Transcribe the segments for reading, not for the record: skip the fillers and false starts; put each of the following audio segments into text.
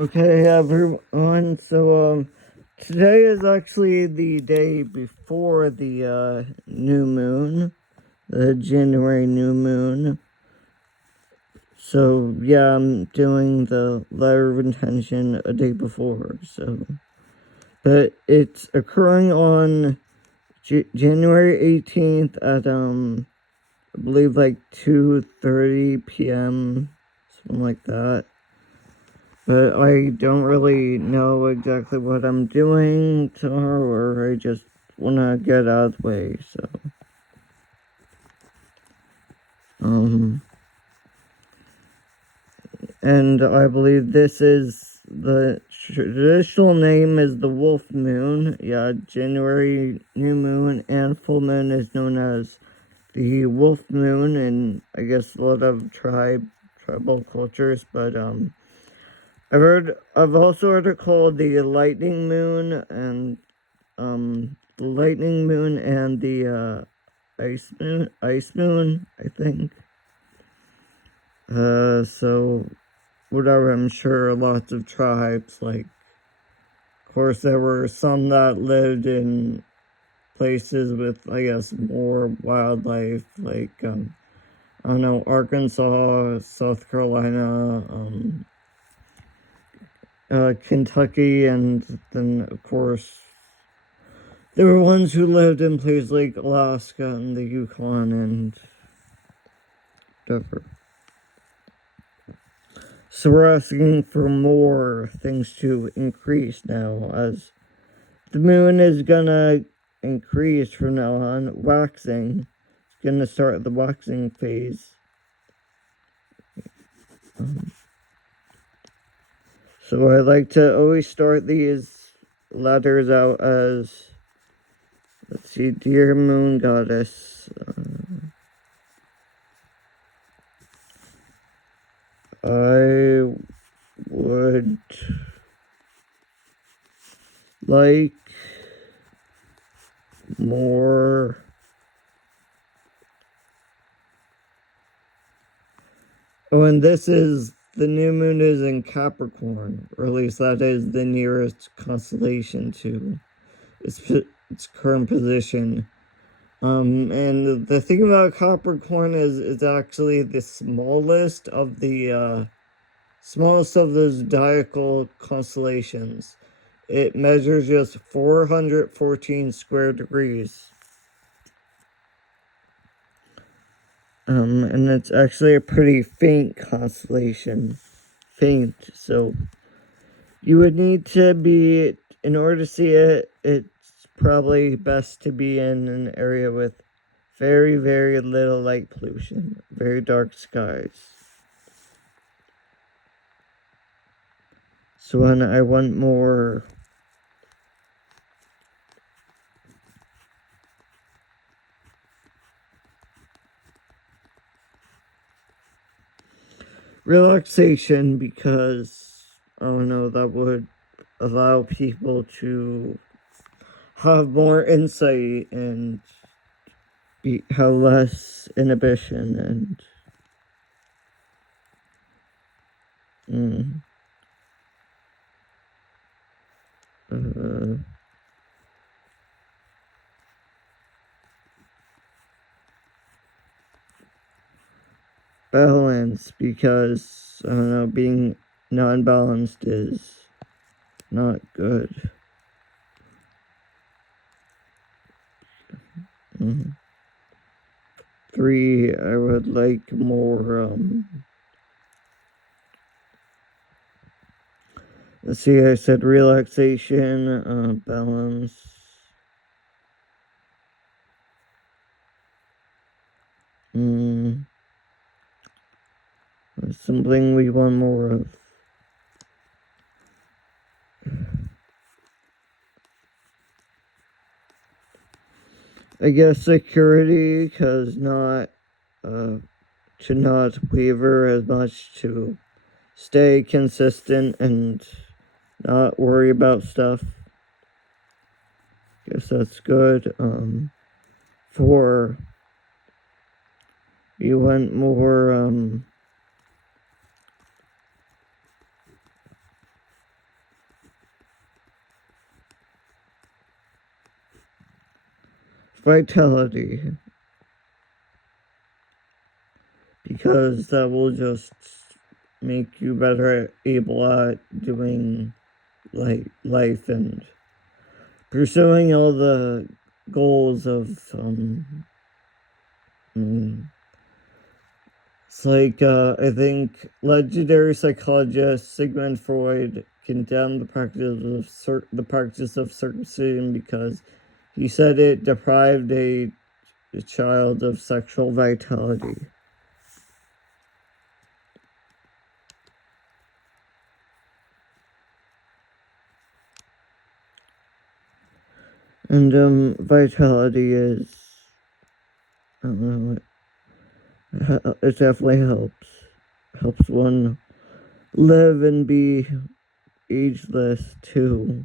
Okay, everyone. Today is actually the day before the new moon, the January new moon. So yeah, I'm doing the letter of intention a day before. But it's occurring on January 18th at I believe like 2:30 p.m. something like that. But I don't really know exactly what I'm doing tomorrow, or I just want to get out of the way, so. And I believe this is the traditional name is the Wolf Moon. Yeah, January new moon and full moon is known as the Wolf Moon, and I guess a lot of tribal cultures, but I've also heard it called the lightning moon and the lightning moon and the ice moon, I think. So whatever, I'm sure lots of tribes, like, of course there were some that lived in places with, I guess, more wildlife, like, I don't know, Arkansas, South Carolina, Kentucky, and then, of course, there were ones who lived in places like Alaska and the Yukon and whatever. So we're asking for more things to increase now, as the moon is gonna increase from now on. Waxing. It's gonna start the waxing phase. So I like to always start these letters out as, let's see, Dear Moon Goddess. I would like more and this is the new moon is in Capricorn, or at least that is the nearest constellation to its current position. And the thing about Capricorn is it's actually the smallest of the smallest of the zodiacal constellations. It measures just 414 square degrees. And it's actually a pretty faint constellation. Faint, so you would need to be, in order to see it, it's probably best to be in an area with very, very little light pollution, very dark skies. So when I want more relaxation, because, I don't know, that would allow people to have more insight and have less inhibition and balance, because, I don't know, being non-balanced is not good. 3, I would like more, let's see, I said relaxation, balance. Something we want more of. I guess security, because to not waver as much, to stay consistent and not worry about stuff. Guess that's good. 4, you want more, vitality, because that will just make you better able at doing life and pursuing all the goals of it's like I think legendary psychologist Sigmund Freud condemned the practice of circumcision because he said it deprived a child of sexual vitality. And vitality is, I don't know, it definitely helps one live and be ageless, to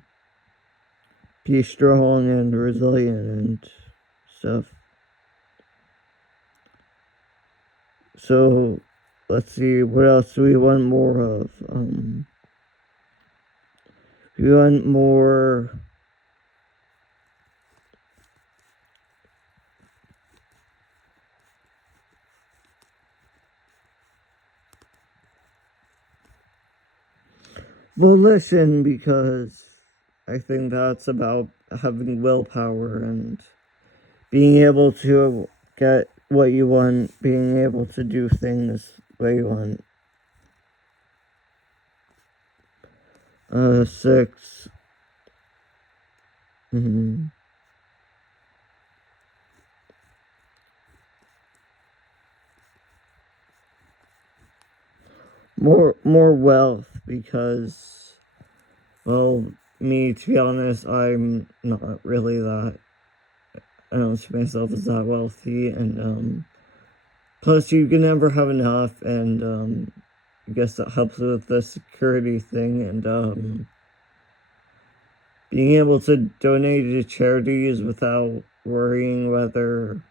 be strong and resilient and stuff. So let's see, what else do we want more of? We want more volition, because I think that's about having willpower and being able to get what you want, being able to do things the way you want. 6. More wealth, because, well, me, to be honest, I'm not really that, I don't see myself as that wealthy, and plus you can never have enough, and I guess that helps with the security thing, and being able to donate to charities without worrying whether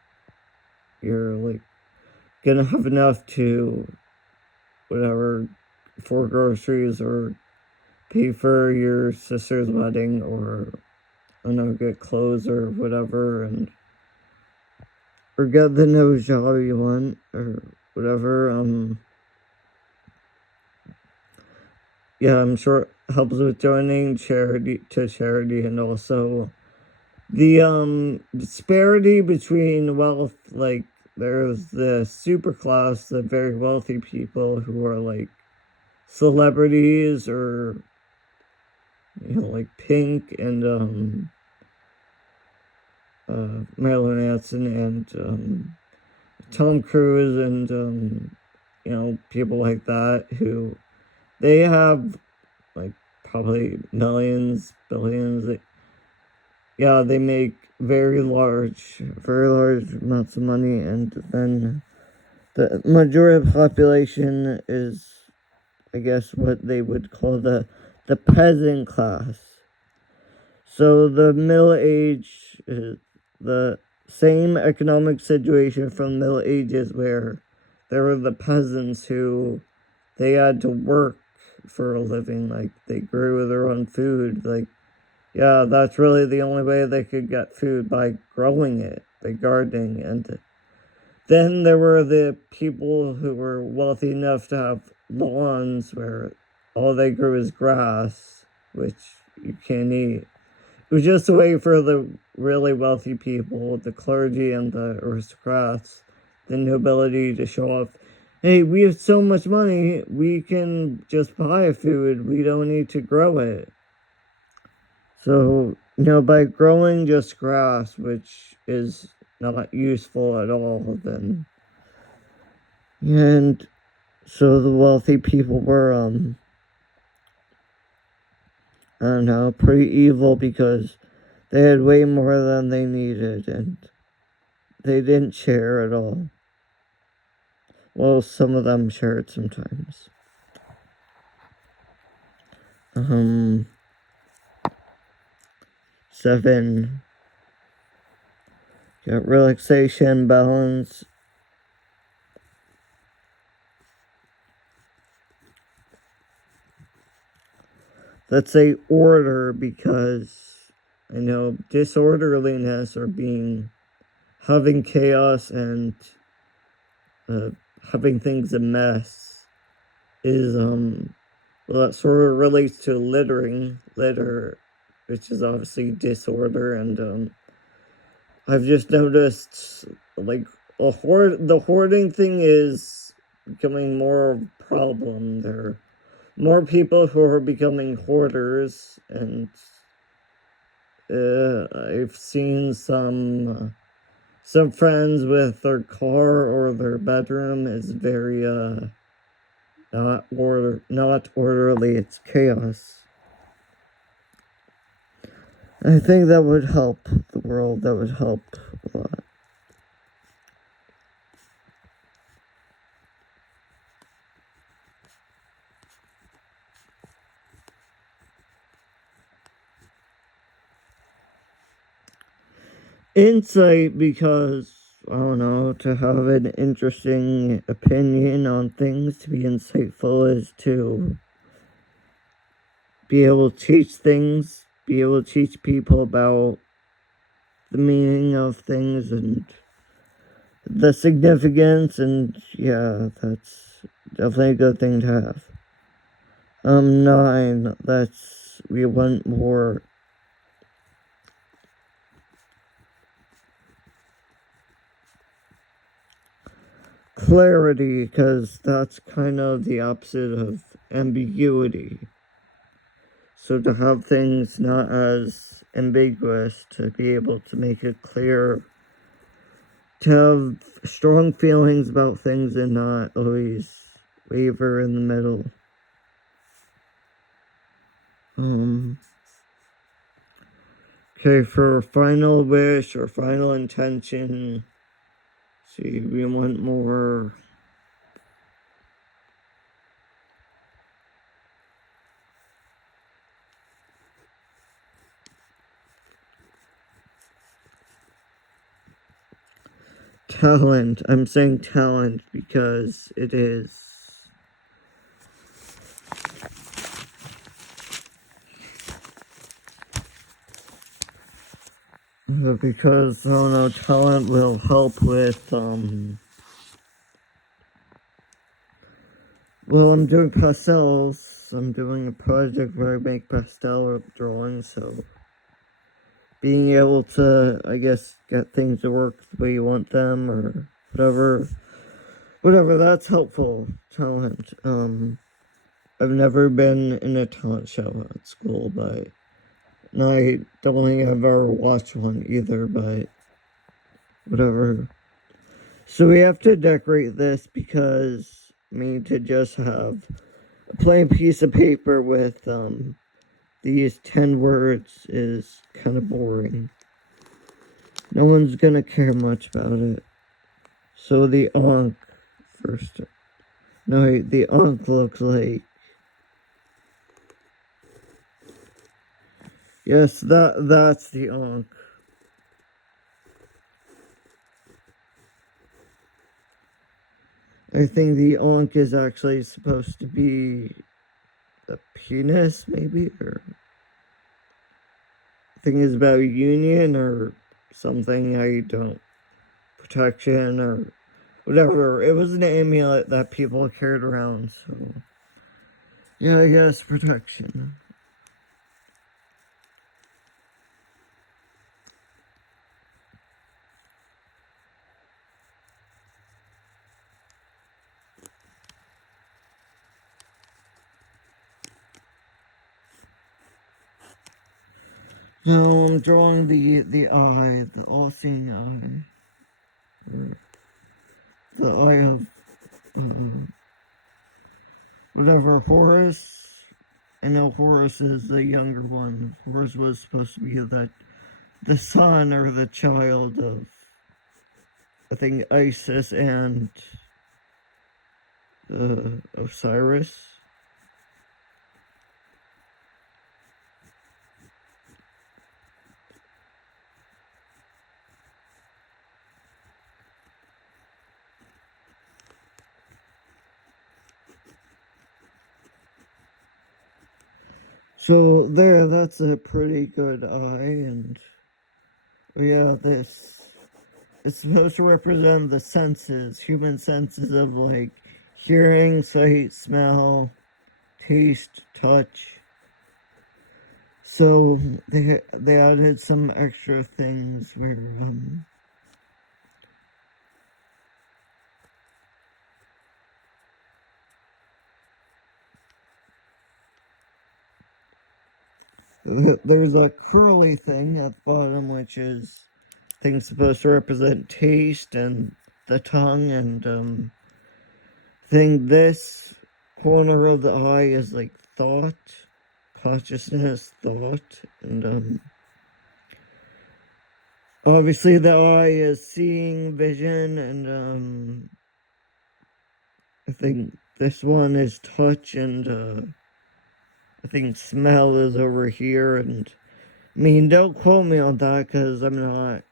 you're like gonna have enough to whatever, for groceries or pay for your sister's wedding, or I don't know, get clothes or whatever, or get the new job you want or whatever. Yeah, I'm sure it helps with donating to charity, and also the disparity between wealth. Like, there's the super class, the very wealthy people who are like celebrities, or like Pink and Marilyn Manson and Tom Cruise and people like that, who they have like probably millions, billions. Yeah, they make very large amounts of money, and then the majority of the population is, I guess, what they would call the peasant class. So the Middle Age is the same economic situation from the Middle Ages, where there were the peasants who they had to work for a living, like they grew their own food, like, yeah, that's really the only way they could get food, by growing it, by gardening. And then there were the people who were wealthy enough to have lawns where all they grew is grass, which you can't eat. It was just a way for the really wealthy people, the clergy and the aristocrats, the nobility, to show off, hey, we have so much money, we can just buy food, we don't need to grow it. So, by growing just grass, which is not useful at all, then, and so the wealthy people were, I don't know, pretty evil, because they had way more than they needed, and they didn't share at all. Well, some of them shared sometimes. 7. Got relaxation, balance. Let's say order, because I know disorderliness, or being having chaos and having things a mess is well, that sort of relates to litter, which is obviously disorder, and I've just noticed like the hoarding thing is becoming more of a problem. There are more people who are becoming hoarders, and I've seen some friends with their car or their bedroom is very not orderly. It's chaos. I think that would help the world. That would help a lot. Insight, because I don't know, to have an interesting opinion on things, to be insightful is to be able to teach things, be able to teach people about the meaning of things and the significance, and yeah, that's definitely a good thing to have. 9, we want more clarity, because that's kind of the opposite of ambiguity. So to have things not as ambiguous, to be able to make it clear, to have strong feelings about things and not always waver in the middle. Okay, for final wish or final intention, see, we want more talent. I'm saying talent because it is. Because, I don't know, talent will help with, well, I'm doing pastels. I'm doing a project where I make pastel drawings, so being able to, I guess, get things to work the way you want them, or whatever, that's helpful. Talent. I've never been in a talent show at school, but I don't think I've ever watched one either, but whatever. So we have to decorate this because, to just have a plain piece of paper with these 10 words is kind of boring. No one's gonna care much about it. So the Ankh first. No, the Ankh looks like. Yes, that's the Ankh. I think the Ankh is actually supposed to be the penis, maybe, or I think it's about union or something. I don't. Protection or whatever. It was an amulet that people carried around, so yeah, I guess protection. Now I'm drawing the eye, the all-seeing eye, or the eye of whatever. Horus. I know Horus is the younger one. Horus was supposed to be the son or the child of, I think, Isis and Osiris. So there, that's a pretty good eye, and we have this it's supposed to represent the senses, human senses of like hearing, sight, smell, taste, touch. So they added some extra things where there's a curly thing at the bottom, which is things supposed to represent taste and the tongue, and thing this corner of the eye is like thought, consciousness, thought, and obviously the eye is seeing, vision, and I think this one is touch, and I think smell is over here, and I mean, don't quote me on that because I'm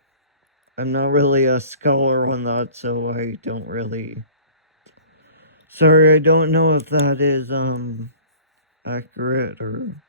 not really a scholar on that, so I don't really. Sorry, I don't know if that is accurate or.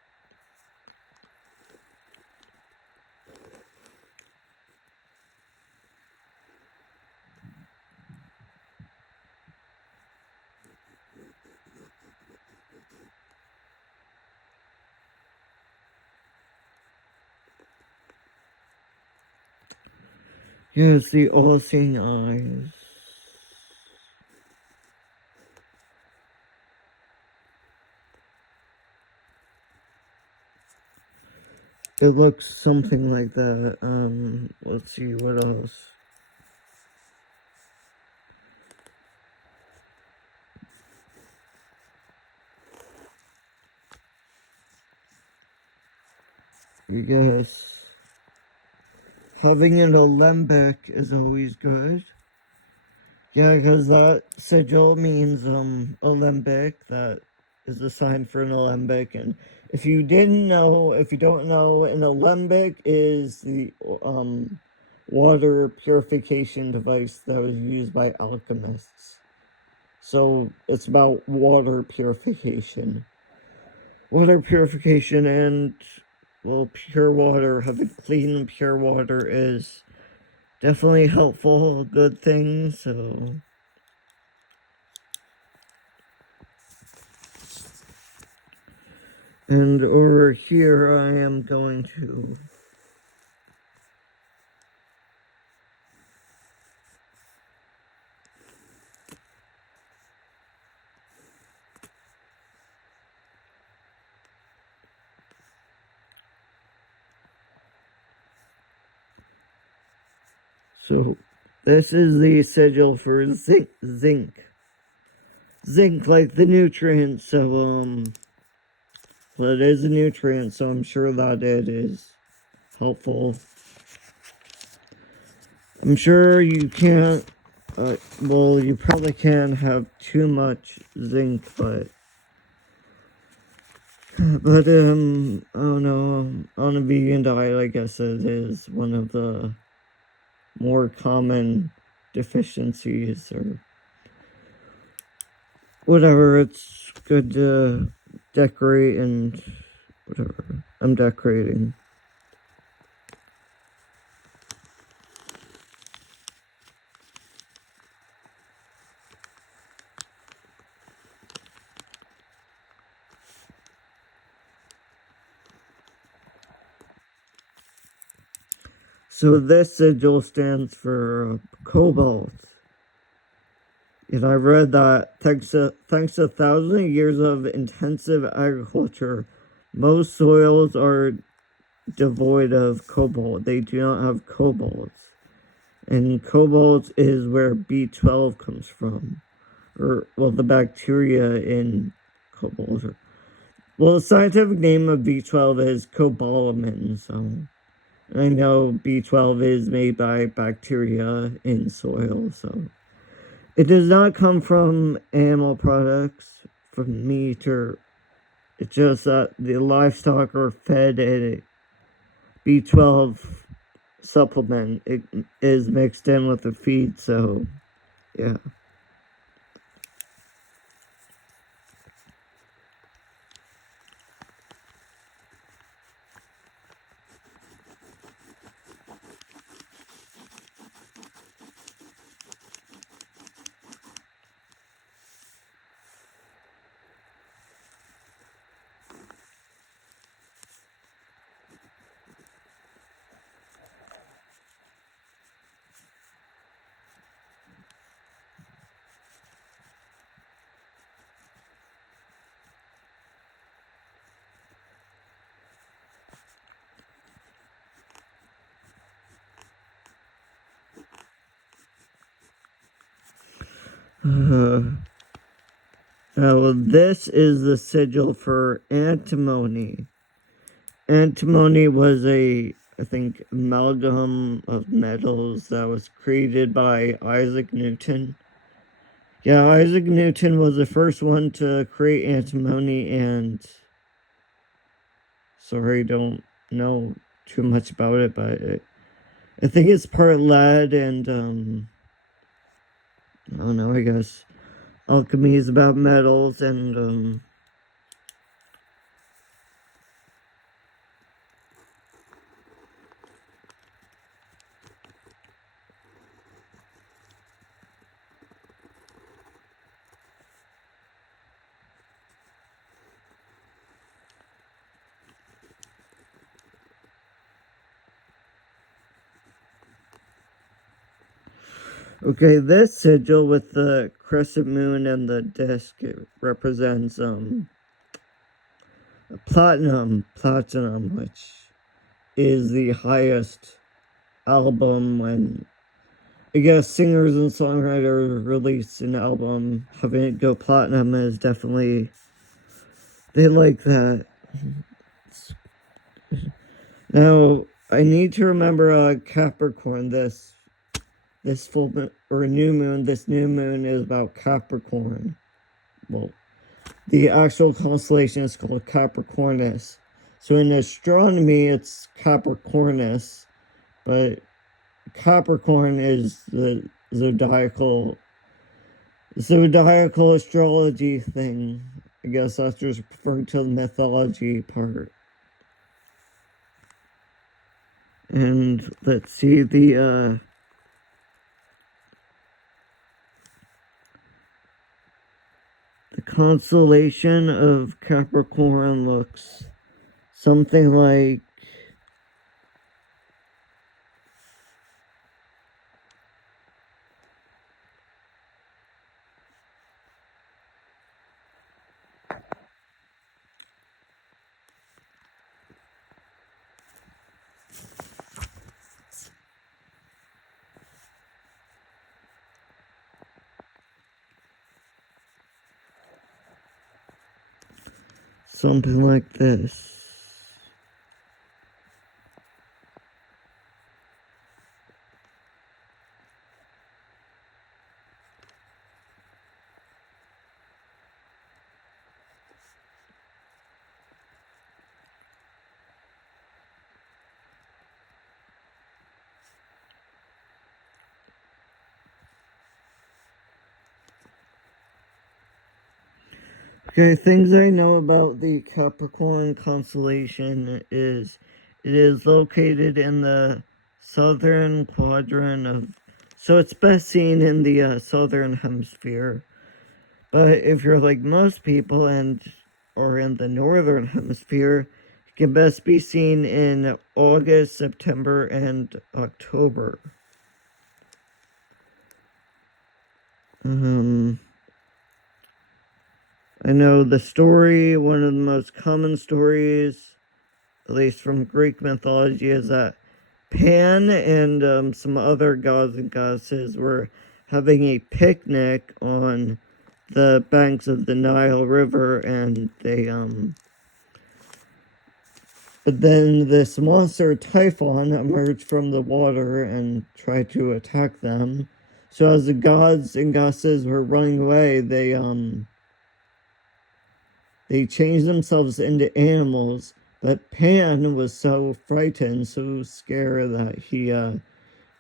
Yes, the all-seeing eyes. It looks something like that. Let's see what else. You guess having an alembic is always good. Yeah, because that sigil means alembic. That is a sign for an alembic, and if you don't know, an alembic is the water purification device that was used by alchemists. So it's about water purification. Water purification and, well, pure water, having clean and pure water is definitely helpful, a good thing, so. And over here I am going to. So this is the sigil for zinc. Zinc, like the nutrient, so well, it is a nutrient, so I'm sure that it is helpful. I'm sure you can't, well, you probably can't have too much zinc, but I don't know, on a vegan diet, I guess it is one of the more common deficiencies or whatever. It's good to decorate and whatever. I'm decorating. So this sigil stands for cobalt. And I read that thanks to thousands of years of intensive agriculture, most soils are devoid of cobalt. They do not have cobalt. And cobalt is where B12 comes from. Or, well, the bacteria in cobalt. Well, the scientific name of B12 is cobalamin, so I know B12 is made by bacteria in soil, so it does not come from animal products, from meat, or it's just that the livestock are fed a B12 supplement. It is mixed in with the feed, so yeah. Now, this is the sigil for antimony. Antimony was I think, amalgam of metals that was created by Isaac Newton. Yeah, Isaac Newton was the first one to create antimony, and sorry, don't know too much about it, but I think it's part lead and, I don't know, I guess alchemy is about metals and, okay, this sigil with the crescent moon and the disc, it represents, platinum, which is the highest album when, I guess, singers and songwriters release an album. Having it go platinum is definitely, they like that. Now, I need to remember Capricorn, this full moon, or new moon. This new moon is about Capricorn. Well, the actual constellation is called Capricornus. So in astronomy, it's Capricornus, but Capricorn is the zodiacal astrology thing. I guess that's just referring to the mythology part. And let's see, the constellation of Capricorn looks something like something like this. Okay, things I know about the Capricorn constellation is it is located in the southern quadrant of, so it's best seen in the southern hemisphere. But if you're like most people or in the northern hemisphere, it can best be seen in August, September, and October. I know the story, one of the most common stories, at least from Greek mythology, is that Pan and some other gods and goddesses were having a picnic on the banks of the Nile River, and then this monster Typhon emerged from the water and tried to attack them. So as the gods and goddesses were running away, they changed themselves into animals, but Pan was so frightened, so scared that he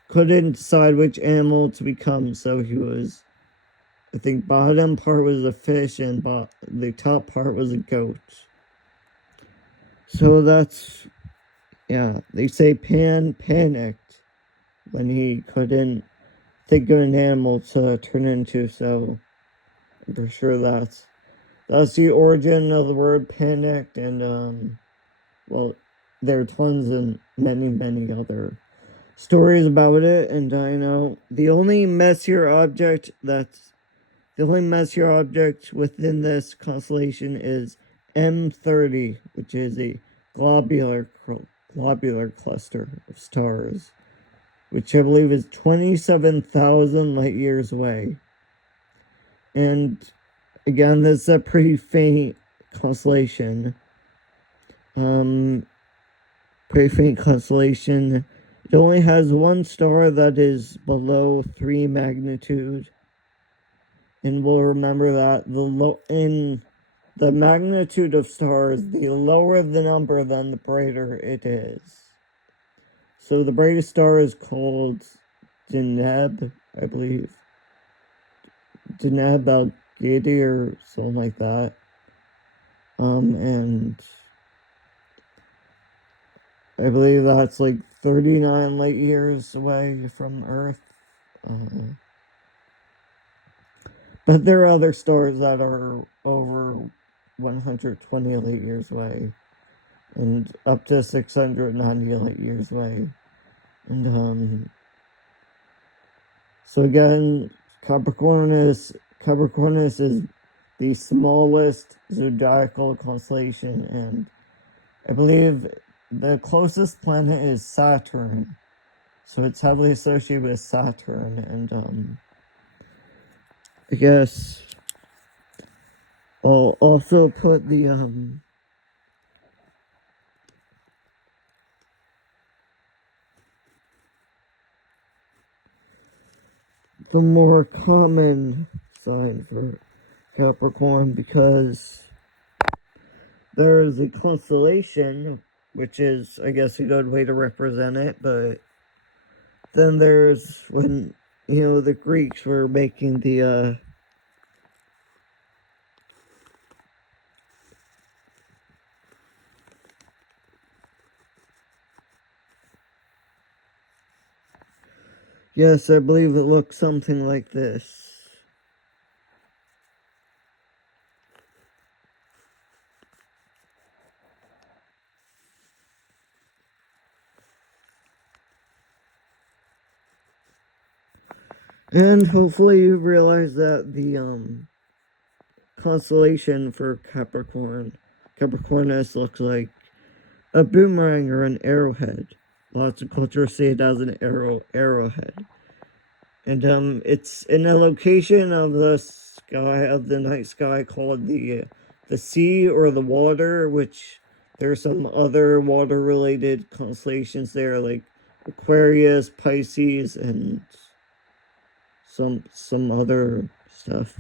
couldn't decide which animal to become. So he was, I think, bottom part was a fish and the top part was a goat. So that's, yeah, they say Pan panicked when he couldn't think of an animal to turn into. So I'm pretty sure that's the origin of the word panicked, and well, there are tons and many other stories about it, and I know the only messier object within this constellation is M30, which is a globular cluster of stars, which I believe is 27,000 light years away. And again, this is a pretty faint constellation. Pretty faint constellation. It only has one star that is below 3 magnitude. And we'll remember that in the magnitude of stars, the lower the number, then the brighter it is. So the brightest star is called Deneb, I believe. Deneb al-Gedi or something like that. And I believe that's like 39 light years away from Earth. But there are other stars that are over 120 light years away. And up to 690 light years away. And so again, Capricornus is the smallest zodiacal constellation, and I believe the closest planet is Saturn. So it's heavily associated with Saturn, and I guess I'll also put the more common sign for Capricorn, because there is a constellation, which is, I guess, a good way to represent it, but then there's when, the Greeks were making the, yes, I believe it looks something like this. And hopefully you realize that the constellation for Capricornus looks like a boomerang or an arrowhead. Lots of cultures see it as an arrowhead. And it's in a location of the night sky called the sea or the water, which there are some other water related constellations there, like Aquarius, Pisces, and some other stuff.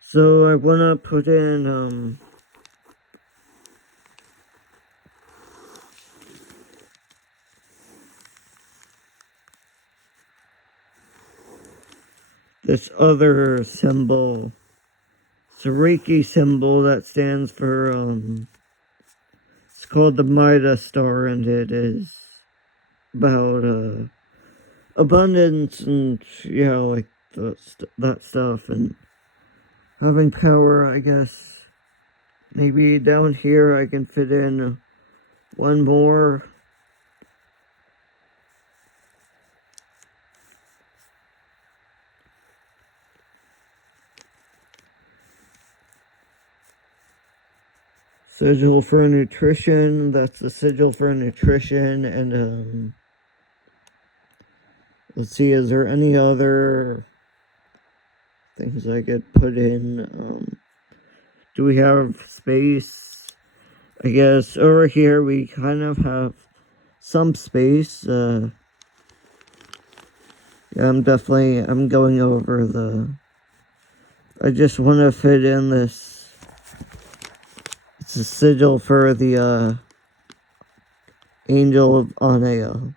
So I wanna put in this other symbol. It's a Reiki symbol that stands for it's called the Midas star, and it is about abundance and like that stuff and having power. I guess maybe down here I can fit in one more. Sigil for nutrition. That's the sigil for nutrition. And let's see, is there any other things I could put in? Do we have space? I guess over here we kind of have some space. Yeah, I'm going over I just want to fit in this. It's a sigil for the Angel of Anea.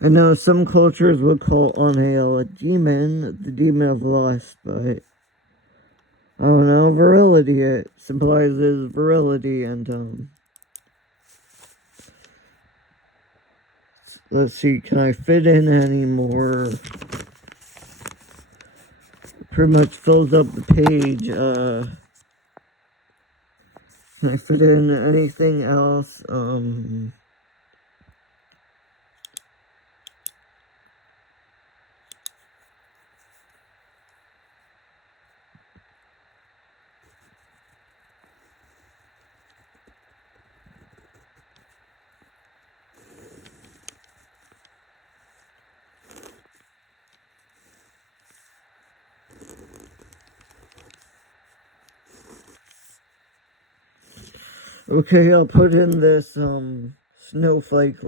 I know some cultures would call Anea a demon, the demon of lust, but I don't know, virility. It symbolizes virility, and let's see, can I fit in any more? Pretty much fills up the page. Can I fit in anything else? Okay, I'll put in this, snowflake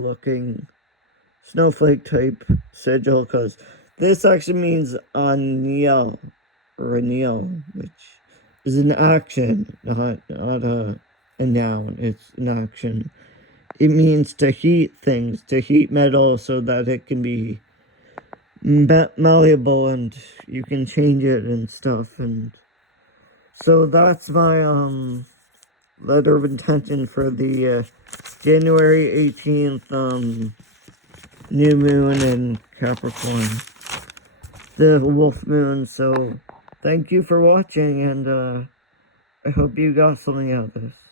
type sigil, because this actually means anil, or anil, which is an action, not a noun. It's an action. It means to heat things, to heat metal so that it can be malleable and you can change it and stuff. And so that's my letter of intention for the January 18th new moon in Capricorn, the wolf moon. So thank you for watching, and I hope you got something out of this.